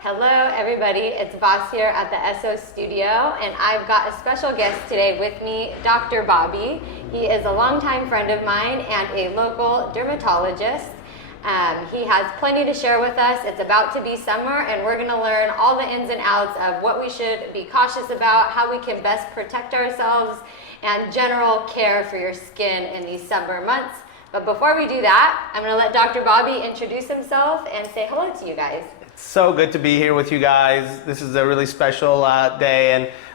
Hello everybody, it's Voss here at the SO Studio, and I've got a special guest today with me, Dr. Bobby. He is a longtime friend of mine and a local dermatologist. He has plenty to share with us. It's about to be summer, and we're going to learn all the ins and outs of what we should be cautious about, how we can best protect ourselves, and general care for your skin in these summer months. But before we do that, I'm going to let Dr. Bobby introduce himself and say hello to you guys. So good to be here with you guys. This is a really special day,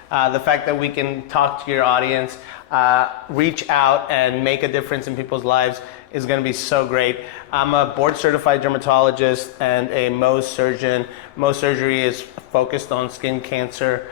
and the fact that we can talk to your audience, reach out and make a difference in people's lives is going to be so great. I'm a board certified dermatologist and a Mohs surgeon. Mohs surgery is focused on skin cancer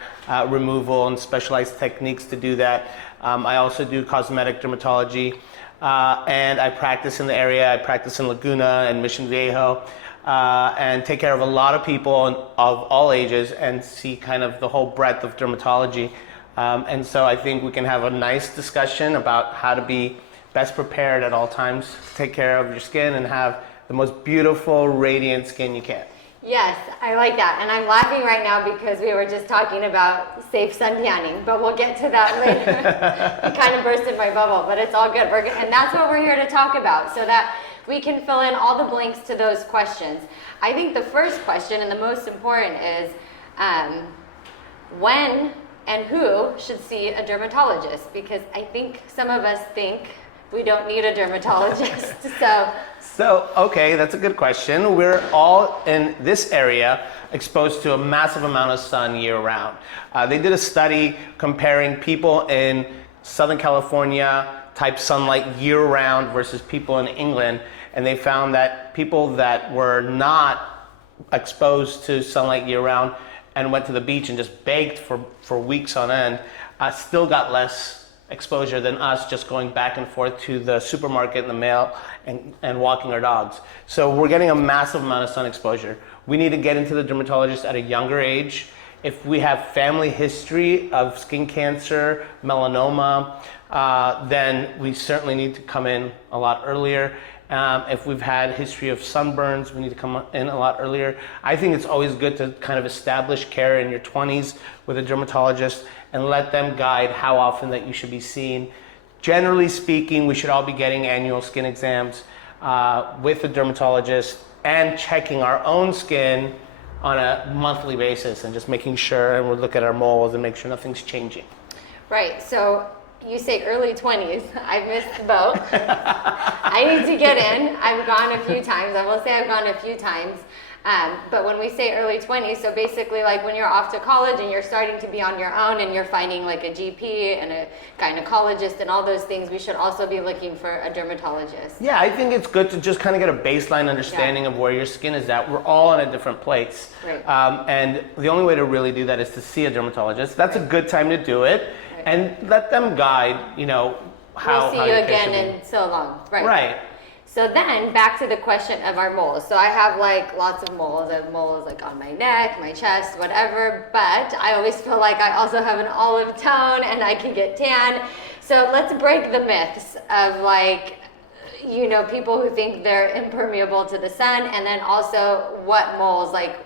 removal and specialized techniques to do that. I also do cosmetic dermatology, and I practice in the area. I practice in Laguna and Mission Viejo. And take care of a lot of people of all ages and see kind of the whole breadth of dermatology. And so I think we can have a nice discussion about how to be best prepared at all times to take care of your skin and have the most beautiful, radiant skin you can. Yes, I like that. And I'm laughing right now because we were just talking about safe sun tanning, but we'll get to that later. You kind of bursted my bubble, but it's all good. And that's what we're here to talk about, so that we can fill in all the blanks to those questions. I think the first question and the most important is when and who should see a dermatologist? Because I think some of us think we don't need a dermatologist. So, okay, that's a good question. We're all in this area exposed to a massive amount of sun year round. They did a study comparing people in Southern California type sunlight year round versus people in England, and they found that people that were not exposed to sunlight year round and went to the beach and just baked for weeks on end still got less exposure than us just going back and forth to the supermarket in the mail and walking our dogs. So we're getting a massive amount of sun exposure. We need to get into the dermatologist at a younger age. If we have family history of skin cancer, melanoma, then we certainly need to come in a lot earlier. If we've had history of sunburns, we need to come in a lot earlier. I think it's always good to kind of establish care in your 20s with a dermatologist and let them guide how often that you should be seen. Generally speaking, we should all be getting annual skin exams with a dermatologist and checking our own skin on a monthly basis and just making sure, and we'll look at our moles and make sure nothing's changing. Right, so you say early 20s. I've missed the boat. I need to get in. I've gone a few times. I will say I've gone a few times. But when we say early 20s, so basically like when you're off to college and you're starting to be on your own and you're finding like a GP and a gynecologist and all those things, we should also be looking for a dermatologist. Yeah, I think it's good to just kind of get a baseline understanding of where your skin is at. We're all in a different place. Right. And the only way to really do that is to see a dermatologist. That's a good time to do it. Right. And let them guide, how we'll see you again in so long. Right. Right. So then back to the question of our moles. So I have like lots of moles. I have moles like on my neck, my chest, whatever, but I always feel like I also have an olive tone and I can get tan. So let's break the myths of like, people who think they're impermeable to the sun, and then also what moles, like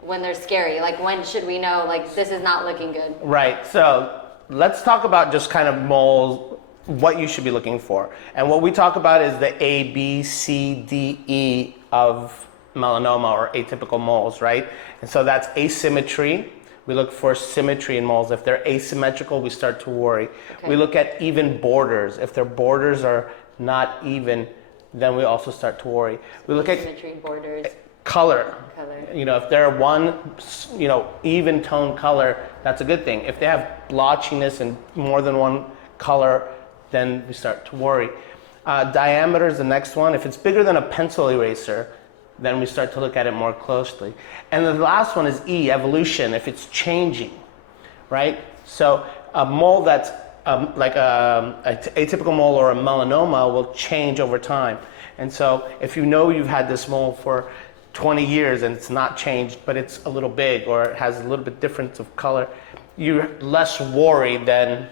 when they're scary, like when should we know like this is not looking good? Right. So let's talk about just kind of moles, what you should be looking for. And what we talk about is the A, B, C, D, E of melanoma or atypical moles, right? And so that's asymmetry. We look for symmetry in moles. If they're asymmetrical, we start to worry. Okay. We look at even borders. If their borders are not even, then we also start to worry. We look at symmetry, borders, color. If they're one, even tone color, that's a good thing. If they have blotchiness and more than one color, then we start to worry. Diameter is the next one. If it's bigger than a pencil eraser, then we start to look at it more closely. And the last one is E, evolution, if it's changing, right? So a mole that's like an atypical mole or a melanoma will change over time. And so if you've had this mole for 20 years and it's not changed, but it's a little big or it has a little bit difference of color, you're less worried than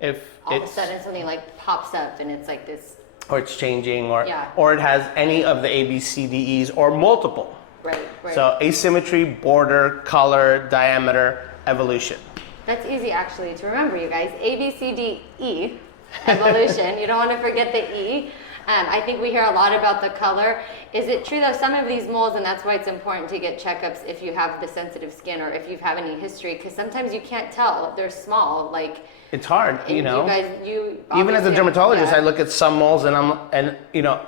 if all of a sudden something like pops up and it's like this, or it's changing, or it has any of the A, B, C, D, E's or multiple. Right, right. So asymmetry, border, color, diameter, evolution. That's easy actually to remember, you guys. A, B, C, D, E, evolution. You don't want to forget the E. I think we hear a lot about the color. Is it true though, some of these moles, and that's why it's important to get checkups if you have the sensitive skin or if you have any history, because sometimes you can't tell. They're small, like. It's hard, you know. You even as a obviously dermatologist, yeah. I look at some moles and you know,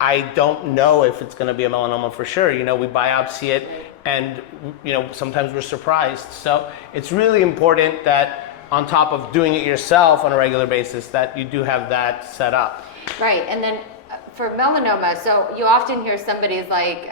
I don't know if it's going to be a melanoma for sure. You know, we biopsy it, and you know, sometimes we're surprised. So it's really important that on top of doing it yourself on a regular basis, that you do have that set up. Right, and then for melanoma, so you often hear somebody's like,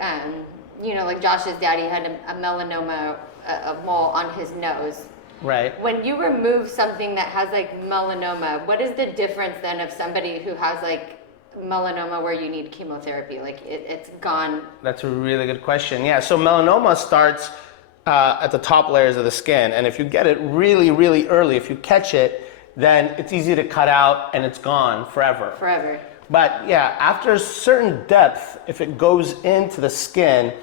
you know, like Josh's daddy had a melanoma, a mole on his nose. Right. When you remove something that has like melanoma, what is the difference then of somebody who has like melanoma where you need chemotherapy? Like it's gone. That's a really good question. Yeah, so melanoma starts at the top layers of the skin, and if you get it really, really early, if you catch it, then it's easy to cut out and it's gone forever. Forever. But yeah, after a certain depth, if it goes into the skin,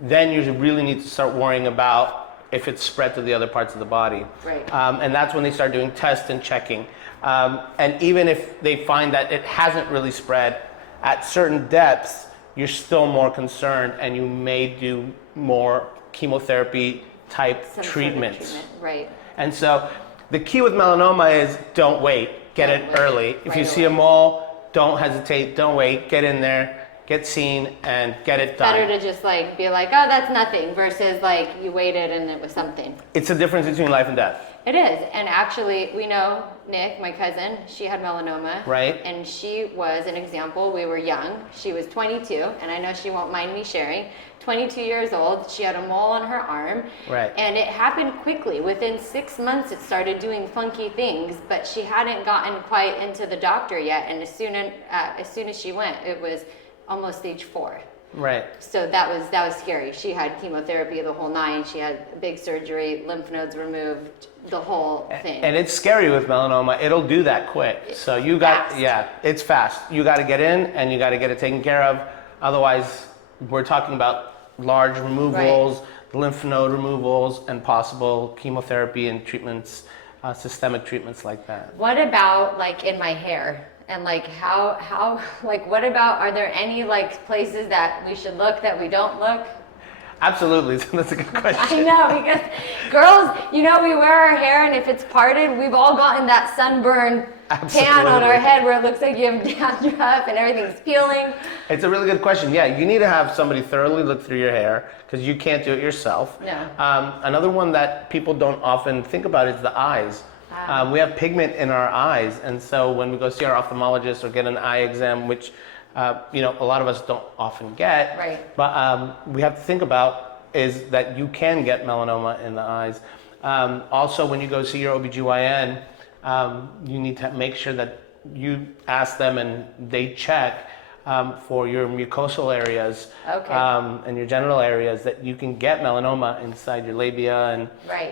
then you really need to start worrying about if it's spread to the other parts of the body. Right. And that's when they start doing tests and checking. And even if they find that it hasn't really spread, at certain depths, you're still more concerned and you may do more chemotherapy type Some treatments. sort of treatment. Right. And so the key with melanoma is don't wait, get it early. If you see a mole, don't hesitate, don't wait, get in there, get seen, and get it done. Better to just like be like, oh, that's nothing, versus like you waited and it was something. It's a difference between life and death. It is, and actually we know Nick, my cousin, she had melanoma. Right. And she was an example. We were young. She was 22, and I know she won't mind me sharing. 22 years old, she had a mole on her arm. Right. And it happened quickly. Within 6 months, it started doing funky things, but she hadn't gotten quite into the doctor yet. And as soon as she went, it was almost stage 4. Right. So that was scary. She had chemotherapy the whole 9. She had big surgery, lymph nodes removed, the whole thing. And it's scary with melanoma. It'll do that quick. So you got, fast. yeah, it's fast. You got to get in and you got to get it taken care of. Otherwise, we're talking about large removals, lymph node removals, and possible chemotherapy and treatments, systemic treatments like that. What about like in my hair? And like how like what about, are there any like places that we should look that we don't look? Absolutely, that's a good question. I know, because girls, you know, we wear our hair and if it's parted, we've all gotten that sunburn tan on our head where it looks like you have dandruff and everything's peeling. It's a really good question. Yeah, you need to have somebody thoroughly look through your hair because you can't do it yourself. No. Another one that people don't often think about is the eyes. We have pigment in our eyes, and so when we go see our ophthalmologist or get an eye exam, which you know, a lot of us don't often get, Right. but we have to think about is that you can get melanoma in the eyes. Also, when you go see your OBGYN, you need to make sure that you ask them and they check for your mucosal areas and your genital areas that you can get melanoma inside your labia and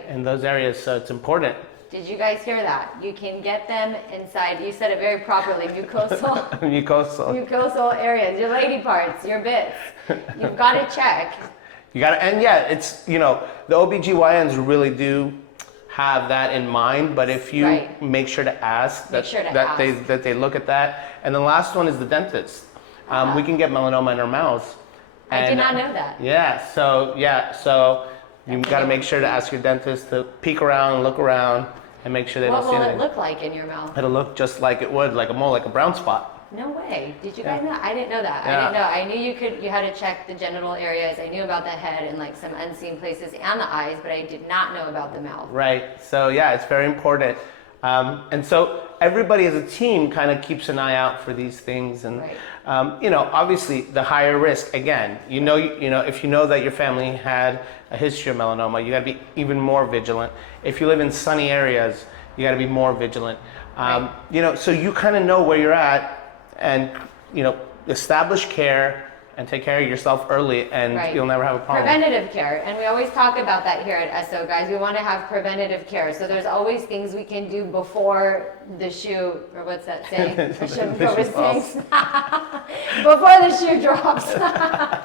in those areas. So it's important. Did you guys hear that? You can get them inside, you said it very properly, mucosal. Mucosal areas, your lady parts, your bits. You've got to check. You got to, and yeah, it's, you know, the OBGYNs really do have that in mind, but if you make sure to ask that they look at that. And the last one is the dentist. We can get melanoma in our mouths. I did not know that. So you got to make sure to ask your dentist to peek around and look around and make sure they don't see anything. What will it look like in your mouth? It'll look just like it would, like a mole, like a brown spot. No way. Did you guys know? I didn't know that. Yeah. I didn't know. I knew you had to check the genital areas. I knew about the head and like some unseen places and the eyes, but I did not know about the mouth. Right. So yeah, it's very important. And so everybody as a team kind of keeps an eye out for these things. And you know, obviously the higher risk, again, you know, if you know that your family had a history of melanoma, you got to be even more vigilant. If you live in sunny areas, you got to be more vigilant. You know, so you kind of know where you're at, and you know, establish care and take care of yourself early, and Right. you'll never have a problem. Preventative care, and we always talk about that here at SO, guys. We want to have preventative care, so there's always things we can do before the shoe, or what's that saying? I shouldn't The go shoe with falls. things. Before the shoe drops.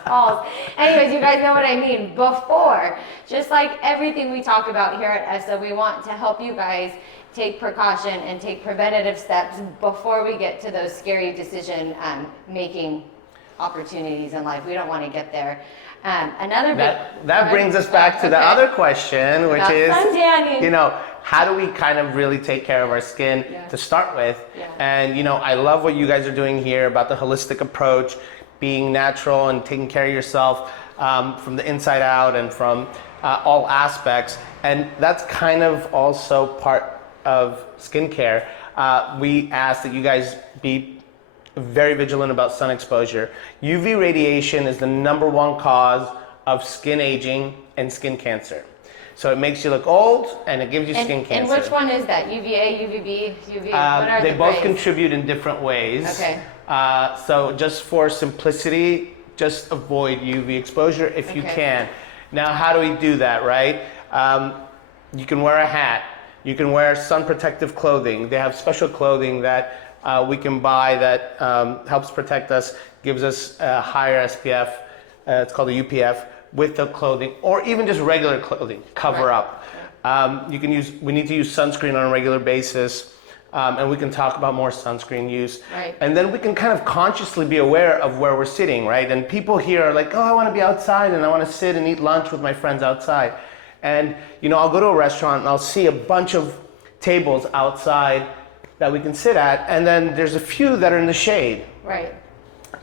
Falls. Anyways, you guys know what I mean. Before, just like everything we talk about here at SO, we want to help you guys take precaution and take preventative steps before we get to those scary decision making opportunities in life. We don't want to get there. Another big That brings us back to the other question, which About is, suntanning. you know, how do we kind of really take care of our skin Yeah. to start with? Yeah. And, you know, I love what you guys are doing here about the holistic approach, being natural and taking care of yourself from the inside out and from all aspects. And that's kind of also part of skincare. We ask that you guys be very vigilant about sun exposure. UV radiation is the #1 cause of skin aging and skin cancer. So it makes you look old and it gives you skin And cancer. which one is that? UVA, UVB, UV? What are They the both rays? contribute in different ways. Okay. So just for simplicity, just avoid UV exposure if you Okay. can. Now, how do we do that, right? You can wear a hat. You can wear sun protective clothing. They have special clothing that we can buy that helps protect us, gives us a higher SPF. It's called a UPF with the clothing, or even just regular clothing, cover Right. up. We need to use sunscreen on a regular basis, and we can talk about more sunscreen use. Right. And then we can kind of consciously be aware of where we're sitting, right? And people here are like, oh, I want to be outside and I want to sit and eat lunch with my friends outside. And, you know, I'll go to a restaurant and I'll see a bunch of tables outside that we can sit at, and then there's a few that are in the shade. Right.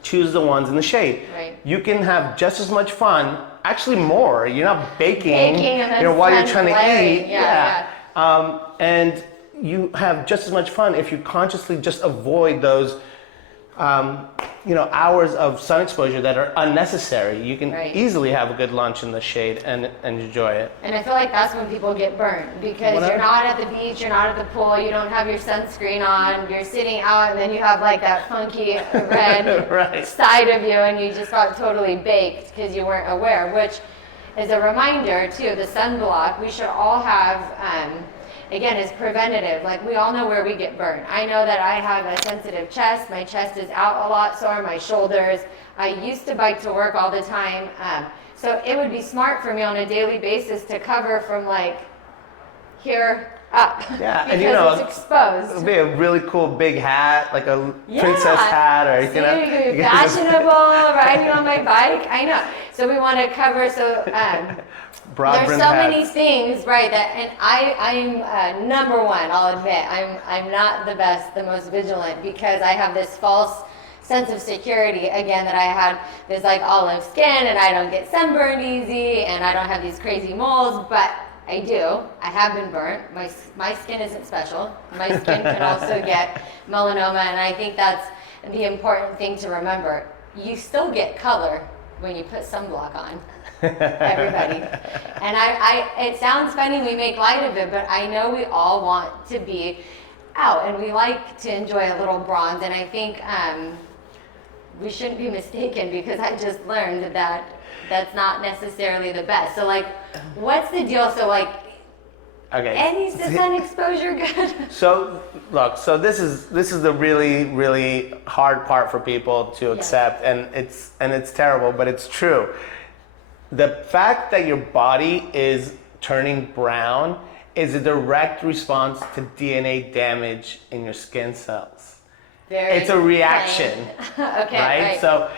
Choose the ones in the shade. Right. You can have just as much fun, actually more. You're not baking, Baking and then you know, while you're sun trying to glaring. eat. Yeah, And you have just as much fun if you consciously just avoid those, you know, hours of sun exposure that are unnecessary. You can Right. easily have a good lunch in the shade and enjoy it. And I feel like that's when people get burnt because Whatever. you're not at the beach, you're not at the pool, you don't have your sunscreen on, you're sitting out, and then you have like that funky red Right. side of you, and you just got totally baked because you weren't aware. Which is a reminder too. The sunblock we should all have. Again, is preventative. Like we all know where we get burnt. I know that I have a sensitive chest. My chest is out a lot, so are my shoulders. I used to bike to work all the time. So it would be smart for me on a daily basis to cover from like here up. Yeah, because and you know, it's exposed. It'll be a really cool big hat, like a Yeah. princess hat, or See, you know. you're fashionable riding on my bike. I know. So we want to cover. So Broad there's brim so hats. many things, right? That and I'm #1. I'll admit I'm not the best, the most vigilant because I have this false sense of security again that I had this like olive skin and I don't get sunburned easy and I don't have these crazy moles, but I do. I have been burnt. My skin isn't special. My skin can also get melanoma, and I think that's the important thing to remember. You still get color when you put sunblock on. Everybody. And it sounds funny, we make light of it, but I know we all want to be out and we like to enjoy a little bronze. And I think we shouldn't be mistaken because I just learned that that's not necessarily the best. So like, what's the deal? So like, Okay. any sun exposure good? So look, so this is the really hard part for people to accept, and it's terrible, but it's true. The fact that your body is turning brown is a direct response to DNA damage in your skin cells. It's a reaction. Okay, right? So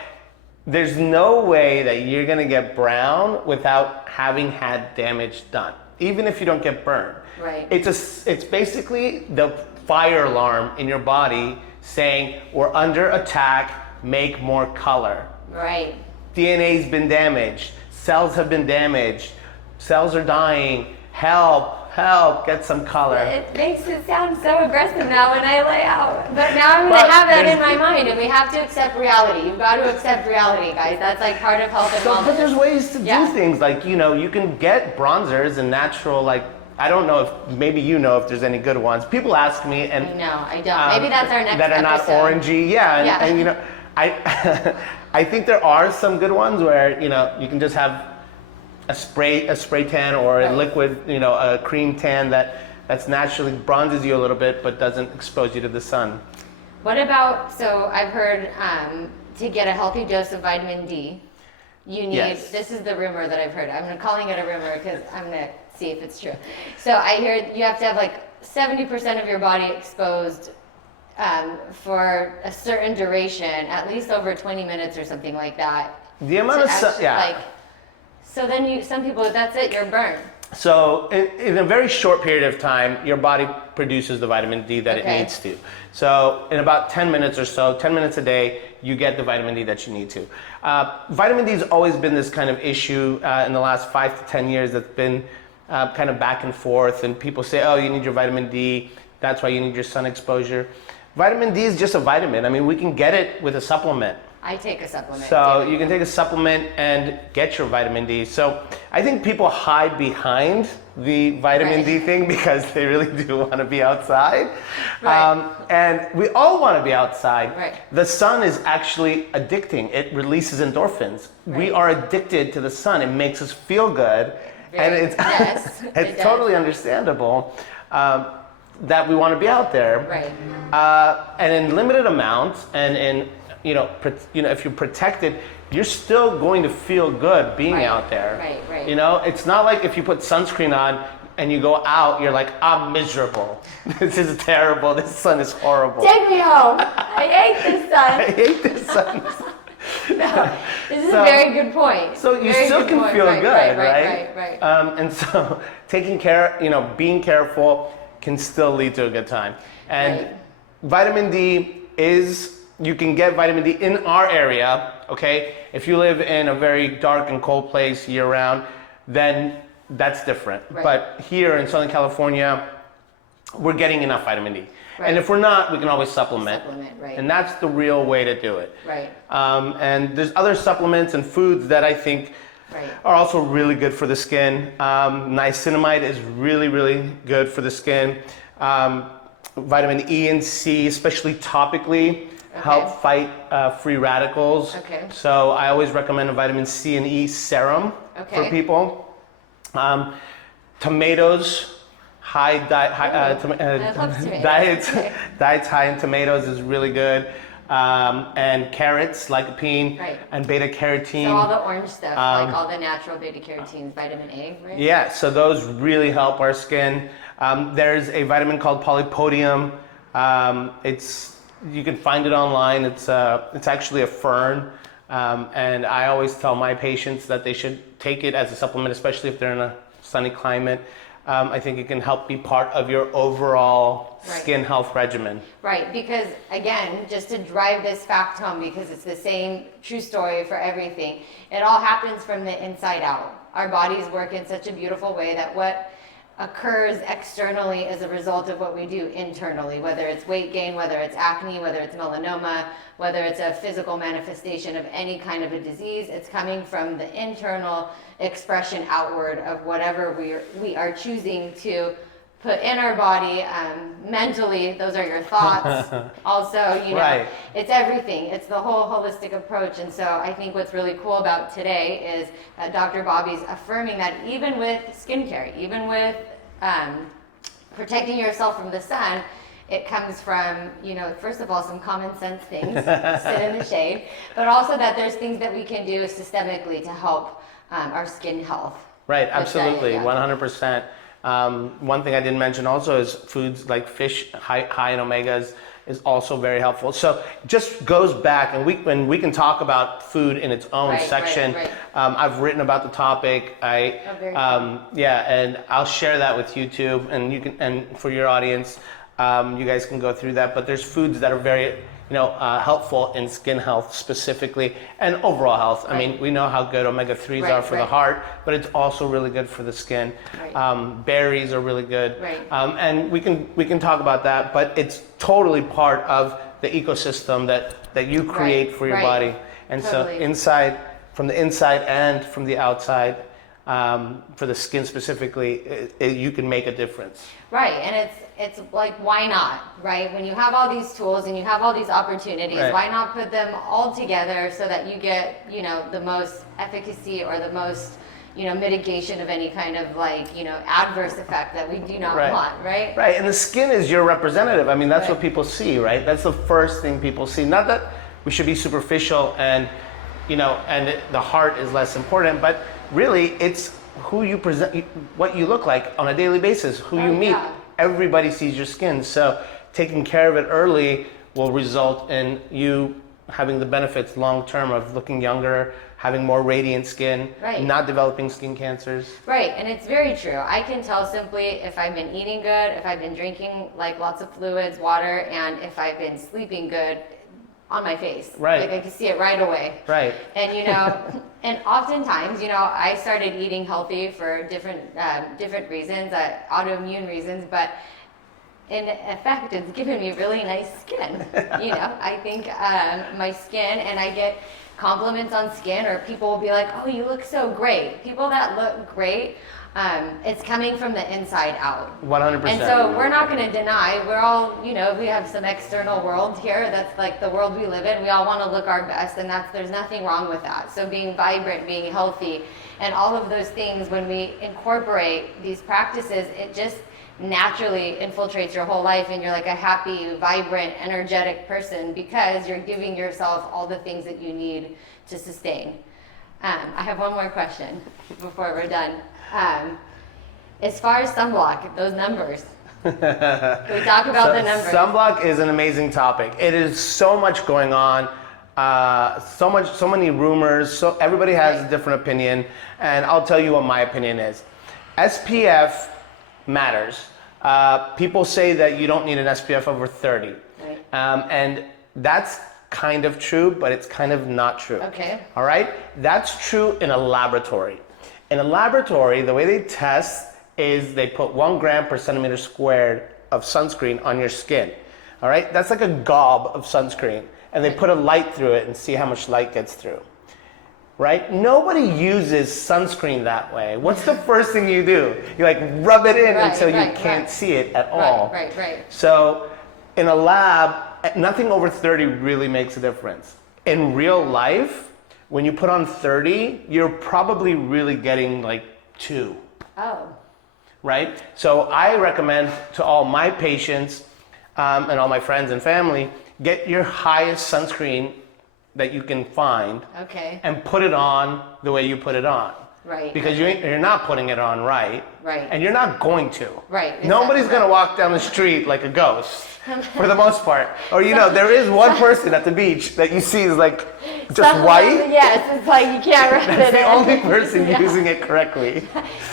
there's no way that you're gonna get brown without having had damage done, even if you don't get burned. Right. It's basically the fire alarm in your body saying we're under attack, make more color. Right. DNA's been damaged, cells have been damaged, cells are dying, help, get some color. It makes it sound so aggressive now when I lay out. But now I'm going to But have that in there's- my mind, and we have to accept reality. You've got to accept reality, guys. That's like part of health and But there's wellness. ways to Yeah. do things, like, you know, you can get bronzers and natural, like, I don't know if, maybe you know if there's any good ones. People ask me, and No, I don't. Maybe that's our next that are not episode. orangey, yeah, Yeah. and you know, I think there are some good ones where, you know, you can just have a spray tan or a Right. liquid, you know, a cream tan that's naturally bronzes you a little bit but doesn't expose you to the sun. What about, so I've heard to get a healthy dose of vitamin D, you need, Yes. this is the rumor that I've heard. I'm calling it a rumor because I'm going to see if it's true. So I hear you have to have like 70% of your body exposed for a certain duration, at least over 20 minutes or something like that. The amount of sun, yeah. Like, so then some people, that's it, you're burned. So in a very short period of time, your body produces the vitamin D that it Okay. needs to. So in about 10 minutes or so, 10 minutes a day, you get the vitamin D that you need to. Vitamin D has always been this kind of issue in the last 5 to 10 years that's been kind of back and forth, and people say, oh, you need your vitamin D, that's why you need your sun exposure. Vitamin D is just a vitamin. I mean, we can get it with a supplement. I take a supplement. So too. you can take a supplement and get your vitamin D. So I think people hide behind the vitamin Right. D thing because they really do want to be outside. Right. And we all want to be outside. Right. The sun is actually addicting. It releases endorphins. We Right. are addicted to the sun. It makes us feel good. And Very- it's, yes, it it's does. totally understandable that we want to be out there. Right. And in limited amounts, and in if you're protected, you're still going to feel good being Right, out there. right. You know, it's not like if you put sunscreen on and you go out, you're like, I'm miserable. This is terrible. This sun is horrible. Take me home. I hate this sun. I hate this sun. No, this is So- a very good point. So you Very still good can point. feel Right, good, right? And so taking care, being careful can still lead to a good time. And Right. vitamin D you can get vitamin D in our area, okay? If you live in a very dark and cold place year round, then that's different. Right. But here in Southern California, we're getting enough vitamin D. Right. And if we're not, we can always supplement. Right. And that's the real way to do it. Right. And there's other supplements and foods that I think Right. are also really good for the skin. Niacinamide is really, really good for the skin. Vitamin E and C, especially topically, help fight free radicals. Okay. So I always recommend a vitamin C and E serum for Okay. people. Tomatoes, I love tomatoes. diets, Okay. diets high in tomatoes is really good. And carrots, lycopene, Right. and beta carotene. So all the orange stuff, like all the natural beta carotenes, vitamin A, right? Yeah, so those really help our skin. There's a vitamin called polypodium. You can find it online. It's actually a fern, and I always tell my patients that they should take it as a supplement, especially if they're in a sunny climate. I think it can help be part of your overall Right. skin health regimen. Right, because again, just to drive this fact home, because it's the same true story for everything, it all happens from the inside out. Our bodies work in such a beautiful way that what occurs externally as a result of what we do internally, whether it's weight gain, whether it's acne, whether it's melanoma, whether it's a physical manifestation of any kind of a disease, it's coming from the internal expression outward of whatever we are choosing to put in our body. Mentally, those are your thoughts. Also, Right. it's everything. It's the whole holistic approach. And so I think what's really cool about today is that Dr. Bobby's affirming that even with skincare, even with protecting yourself from the sun, it comes from, first of all, some common sense things, sit in the shade, but also that there's things that we can do systemically to help our skin health. Right, With absolutely, that, yeah. 100%. One thing I didn't mention also is foods like fish, high in omegas, is also very helpful. So just goes back, and we can talk about food in its own Right, section. right. I've written about the topic. very cool. And I'll share that with YouTube, and for your audience, you guys can go through that. But there's foods that are very helpful in skin health specifically and overall health. I mean, we know how good omega-3s Right, are for the right. heart, but it's also really good for the skin. Right. Berries are really good. Right. And we can talk about that, but it's totally part of the ecosystem that you create Right, for your right. body. And Totally. so from the inside and from the outside, for the skin specifically, you can make a difference. Right, and it's like, why not, right? When you have all these tools and you have all these opportunities, Right. why not put them all together so that you get, the most efficacy or the most, mitigation of any kind of adverse effect that we do not Right. want, right? Right, and the skin is your representative. I mean, that's what people see, right? That's the first thing people see. Not that we should be superficial and, and the heart is less important, but really it's who you present, what you look like on a daily basis, who you meet. Yeah. Everybody sees your skin. So taking care of it early will result in you having the benefits long term of looking younger, having more radiant skin, Right. not developing skin cancers. Right, and it's very true. I can tell simply if I've been eating good, if I've been drinking lots of fluids, water, and if I've been sleeping good on my face. Right. I can see it right away. Right. And and oftentimes, I started eating healthy for different reasons, autoimmune reasons, but in effect, it's given me really nice skin. I think my skin, and I get compliments on skin, or people will be like, "Oh, you look so great." People that look great, it's coming from the inside out. 100%. And so we're not going to deny, we're all, we have some external world here. That's like the world we live in. We all want to look our best, and there's nothing wrong with that. So being vibrant, being healthy, and all of those things, when we incorporate these practices, it just naturally infiltrates your whole life, and you're like a happy, vibrant, energetic person because you're giving yourself all the things that you need to sustain. I have one more question before we're done. As far as sunblock, those numbers. Can we talk about the numbers? Sunblock is an amazing topic. It is so much going on, so many rumors. So everybody has a different opinion, and I'll tell you what my opinion is. SPF matters. People say that you don't need an SPF over 30, Right. and that's kind of true, but it's kind of not true. Okay. All right? That's true in a laboratory. In a laboratory, the way they test is they put 1 gram per centimeter squared of sunscreen on your skin. All right? That's like a gob of sunscreen. And they put a light through it and see how much light gets through. Right? Nobody uses sunscreen that way. What's the first thing you do? You rub it in until you can't see it at all. Right. So in a lab, nothing over 30 really makes a difference. In real life, when you put on 30, you're probably really getting 2, Oh. right? So I recommend to all my patients and all my friends and family, get your highest sunscreen that you can find Okay. and put it on the way you put it on. Right. Because you're not putting it on right. Right. And you're not going to. Right, Nobody's exactly. going to walk down the street like a ghost, for the most part. Or, there is one person at the beach that you see is just Some of white. them, yes, it's like you can't rub That's it the in. only person Yeah. using it correctly.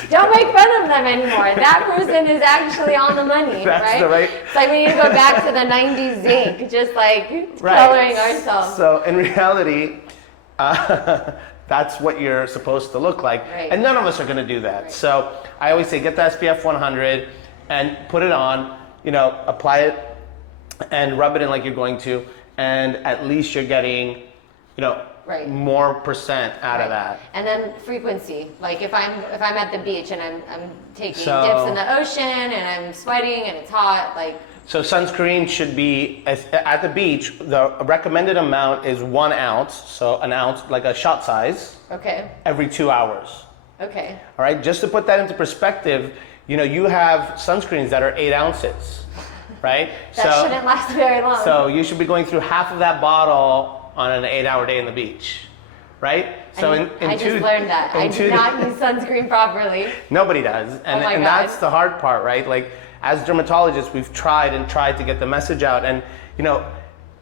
Don't make fun of them anymore. That person is actually on the money, That's right? the right- It's like we need to go back to the 90s zinc, just coloring ourselves. So in reality, that's what you're supposed to look like. Right. And none of us are going to do that. Right. So I always say get the SPF 100 and put it on, apply it and rub it in like you're going to. And at least you're getting, Right. more percent out of that. And then frequency, like if I'm at the beach and I'm taking So- dips in the ocean and I'm sweating and it's hot, So sunscreen should be, at the beach, the recommended amount is 1 ounce. So an ounce, like a shot size, okay, every 2 hours. okay, All right, just to put that into perspective, you have sunscreens that are 8 ounces, right? that shouldn't last very long. So you should be going through half of that bottle on an 8-hour day in the beach, right? So I just learned that. I do not use sunscreen properly. Nobody does, and, my and God. that's the hard part, right? As dermatologists, we've tried to get the message out, and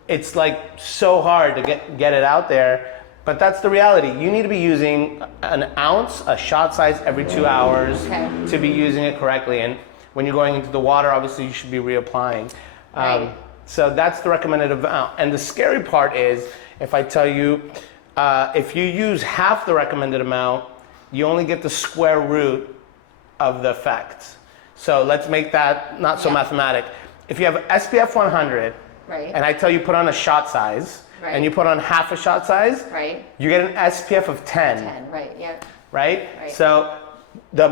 it's so hard to get it out there. But that's the reality. You need to be using an ounce, a shot size, every 2 hours Okay. to be using it correctly. And when you're going into the water, obviously you should be reapplying. Right. So that's the recommended amount. And the scary part is, if I tell you, if you use half the recommended amount, you only get the square root of the effect. So let's make that not so Yeah. mathematic. If you have SPF 100, Right. and I tell you put on a shot size, Right. and you put on half a shot size, Right. you get an SPF of 10. 10, right, yeah. right? Right. So the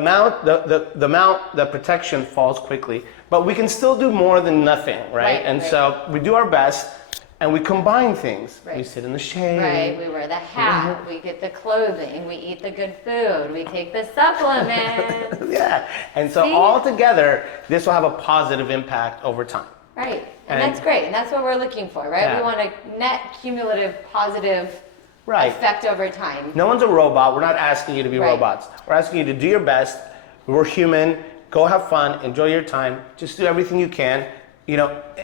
protection falls quickly, but we can still do more than nothing, right? Right, And right. so we do our best, and we combine things. Right. We sit in the shade. Right, we wear the hat, we get the clothing, we eat the good food, we take the supplements. Yeah, and so See? all together, this will have a positive impact over time. Right, and And- that's great, and that's what we're looking for, right? Yeah. We want a net cumulative positive Right. effect over time. No one's a robot. We're not asking you to be Right. robots. We're asking you to do your best. We're human. Go have fun. Enjoy your time. Just do everything you can,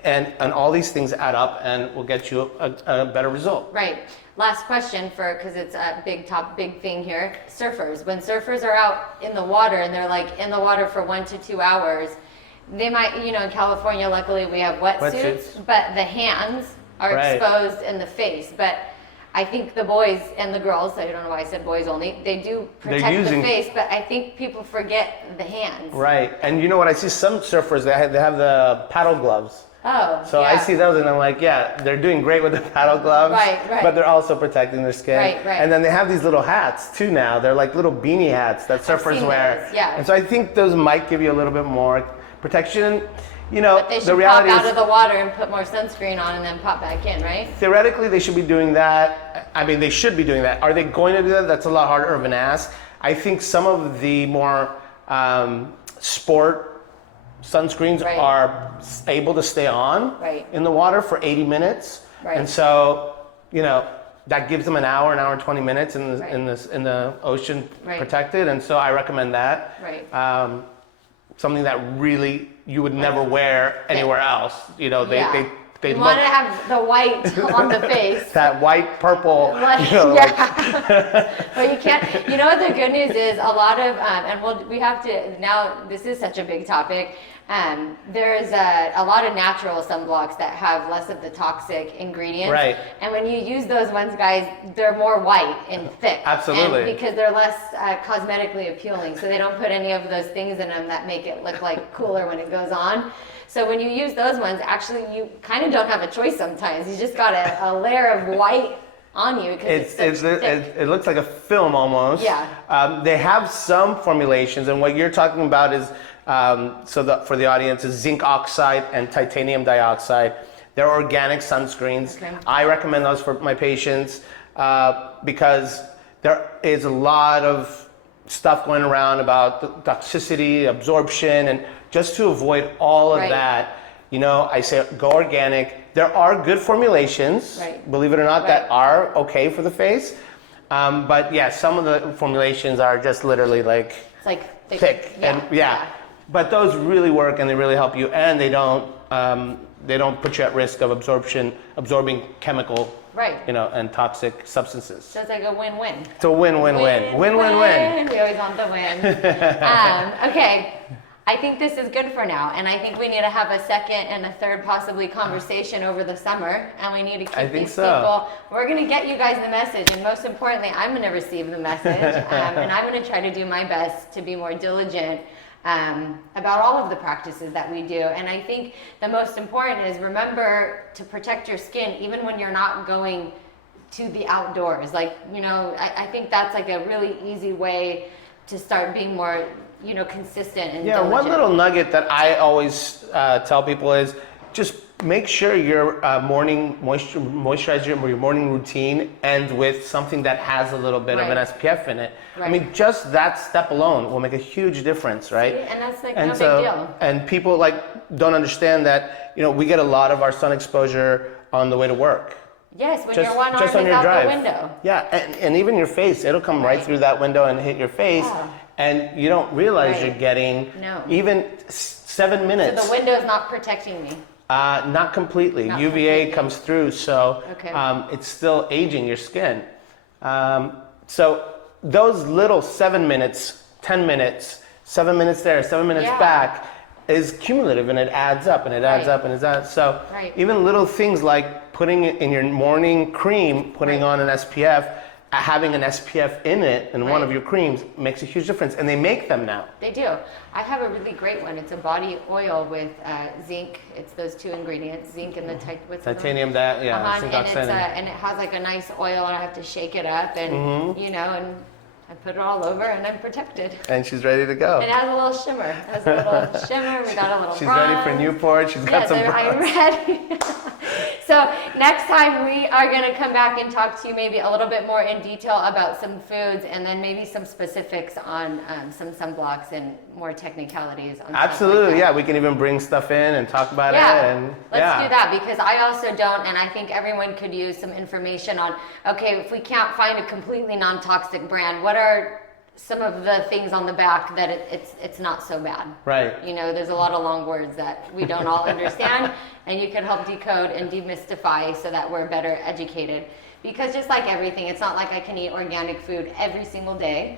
and all these things add up and will get you a better result. Right. Last question because it's a big thing here. Surfers. When surfers are out in the water and they're like in the water for 1 to 2 hours, they might, in California, luckily we have wetsuits, Wetsuits. but the hands are Right. exposed in the face. But I think the boys and the girls, I don't know why I said boys only, they do protect using- the face, but I think people forget the hands. Right. And you know what? I see some surfers, they have the paddle gloves. Oh, So yeah. I see those and I'm like, yeah, they're doing great with the paddle gloves. Right, right. But they're also protecting their skin. Right, right. And then they have these little hats too now. They're like little beanie hats that surfers seen wear. those, yeah. And so I think those might give you a little bit more protection. But they The should pop reality out is, of the water and put more sunscreen on and then pop back in, right? theoretically, they should be doing that. I mean, they should be doing that. Are they going to do that? That's a lot harder of an ask. I think some of the more sport sunscreens Right. are able to stay on Right. in the water for 80 minutes. Right. And so, that gives them an hour and 20 minutes in the, Right. in the ocean Right. protected. And so I recommend that. Right. Something that really you would never wear anywhere else. They you look want to have the white on the face. that white, purple, Like, like- but you can't. You know what the good news is? A lot of, we have to now. This is such a big topic. There's a lot of natural sunblocks that have less of the toxic ingredients. Right. And when you use those ones, guys, they're more white and thick. Absolutely. And because they're less cosmetically appealing, so they don't put any of those things in them that make it look like cooler when it goes on. So when you use those ones, actually, you kind of don't have a choice sometimes. You just got a layer of white on you because it looks like a film almost. Yeah. They have some formulations, and what you're talking about is for the audience is zinc oxide and titanium dioxide. They're organic sunscreens. Okay. I recommend those for my patients because there is a lot of stuff going around about the toxicity, absorption, and just to avoid all of Right. that, I say go organic. There are good formulations, Right. believe it or not, Right. that are okay for the face. But yeah, some of the formulations are just literally like it's like thick. And yeah. But those really work and they really help you, and they don't put you at risk of absorbing chemical, Right. and toxic substances. So it's like a win-win. It's a win-win-win. Win-win-win. We always want the win. Okay. I think this is good for now, and I think we need to have a second and a third possibly conversation over the summer, and we need to keep I think these so. people. We're going to get you guys the message, and most importantly, I'm going to receive the message, and I'm going to try to do my best to be more diligent about all of the practices that we do. And I think the most important is remember to protect your skin even when you're not going to the outdoors. Like, I think that's like a really easy way to start being more consistent and diligent. One little nugget that I always tell people is just make sure your morning moisturizer or your morning routine ends with something that has a little bit of an Right. SPF in it. I Right. mean, just that step alone will make a huge difference, right? See? And that's like And no so, big deal. and people don't understand that, we get a lot of our sun exposure on the way to work. Yes, when your one arm just on is your out drive. the window. Yeah, and even your face, it'll come right Right. through that window and hit your face, Yeah. and you don't realize Right. you're getting No. even 7 minutes. So the window's not protecting me. Not completely. Not UVA completely. comes through, so Okay. it's still aging your skin. So those little 7 minutes, 10 minutes, 7 minutes there, 7 minutes Yeah. back is cumulative, and it adds up and it adds Right. up and it adds. So Right. even little things like putting it in your morning cream, putting Right. on an SPF, having an SPF in it in one Right. of your creams makes a huge difference, and they make them now. They do. I have a really great one. It's a body oil with zinc. It's those two ingredients, zinc and the what's the other one? Titanium, zinc and oxide. and it has like a nice oil, and I have to shake it up, and Mm-hmm. and I put it all over and I'm protected. And she's ready to go. It has a little shimmer. It has a little shimmer. We got a little She's bronze. ready for Newport. She's got some I'm bronze. ready. So next time we are going to come back and talk to you maybe a little bit more in detail about some foods and then maybe some specifics on some sunblocks and more technicalities. On Absolutely, stuff like yeah. We can even bring stuff in and talk about it. And let's do that because I also don't, and I think everyone could use some information on, okay, if we can't find a completely non-toxic brand, what are some of the things on the back that it's not so bad. Right. You know, there's a lot of long words that we don't all understand, and you can help decode and demystify so that we're better educated. Because just like everything, it's not like I can eat organic food every single day.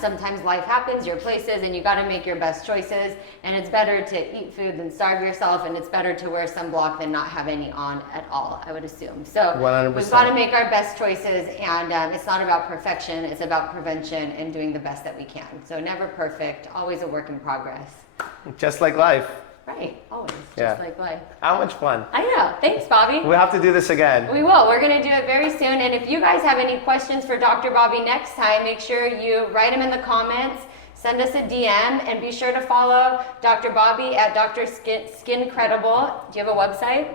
Sometimes life happens, your places, and you got to make your best choices. And it's better to eat food than starve yourself, and it's better to wear sunblock than not have any on at all, I would assume. So 100%. we've got to make our best choices, and it's not about perfection, it's about prevention and doing the best that we can. So never perfect, always a work in progress. Just like life. Right, always, Yeah. just like life. How much fun. I know, thanks Bobby. We'll have to do this again. We will. We're going to do it very soon. And if you guys have any questions for Dr. Bobby next time, make sure you write them in the comments, send us a DM, and be sure to follow Dr. Bobby at Dr. Skin Credible. Do you have a website?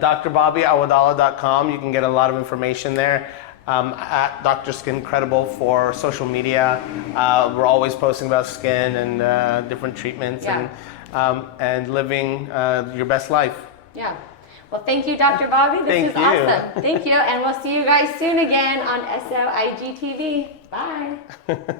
DrBobbyAwadala.com. You can get a lot of information there. At Dr. Skin Credible for social media. We're always posting about skin and different treatments and living your best life. Yeah. Well, thank you, Dr. Bobby. This is awesome. Thank you. And we'll see you guys soon again on SOIG TV. Bye.